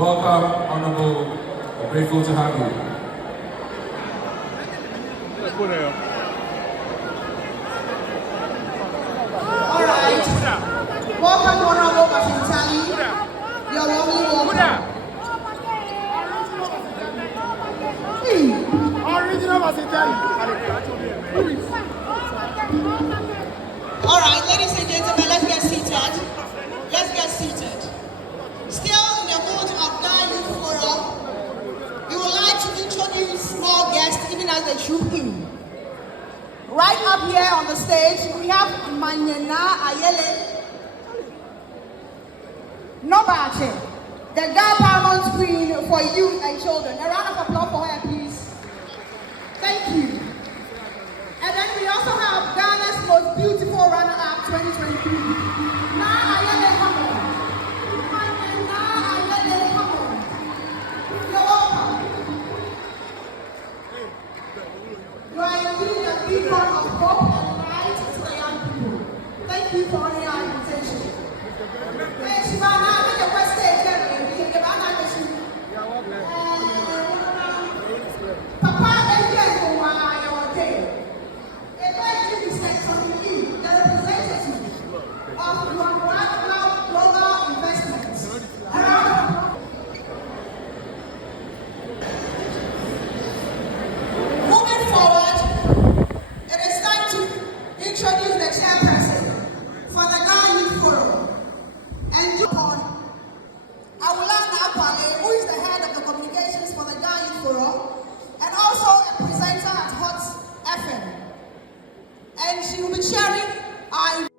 Welcome, Honorable. We're grateful to have you. All right. Welcome, Honorable Basitale. You're warmly welcome. Original Basitale. All right, ladies and gentlemen, let's get seated. Let's get seated. Still in the mood of Ghana Forum, we would like to introduce more guests, even as they troop in. Right up here on the stage, we have Manyana Ayele Nobache, the Ghana Paramount Queen for youth and children. A round of applause for her, please. Thank you. And then we also have Ghana's most beautiful runner-up 2023. Na Ayele Hammond. Manyana Ayele Hammond. You're welcome. You are indeed a beacon of hope and light to the young people. Thank you for honoring our invitation. Hey, Shivana, I'm in the West Stage. Papa, and yes, for why I want to. If I give you something new, the representative of global investments. Moving forward, it is time to introduce the chairperson for the Ghana Youth Forum. And upon Awulana Apale, who is the head of the communications for the Ghana Youth Forum, and also a presenter at Hot FM. And she will be sharing our